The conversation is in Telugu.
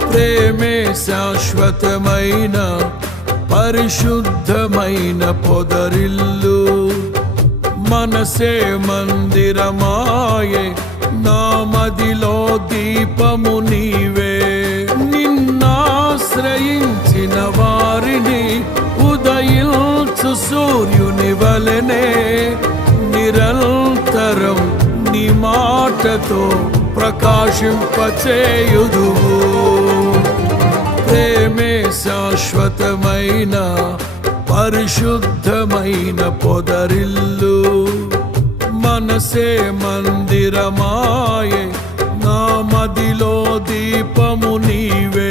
ప్రేమే శాశ్వతమైన పరిశుద్ధమైన పొదరిల్లు, మనసే మందిరమాయే, నా మదిలో దీపము నీవే. నిన్నాశ్రయించిన వారిని ఉదయించు సూర్యుని వలెనే నిరంతరం నీ మాటతో ప్రకాశింపచేయుదువు. ప్రేమే శాశ్వతమైన పరిశుద్ధమైన పొదరిల్లు, మనసే మందిరమాయే, నా మదిలో దీపము నీవే.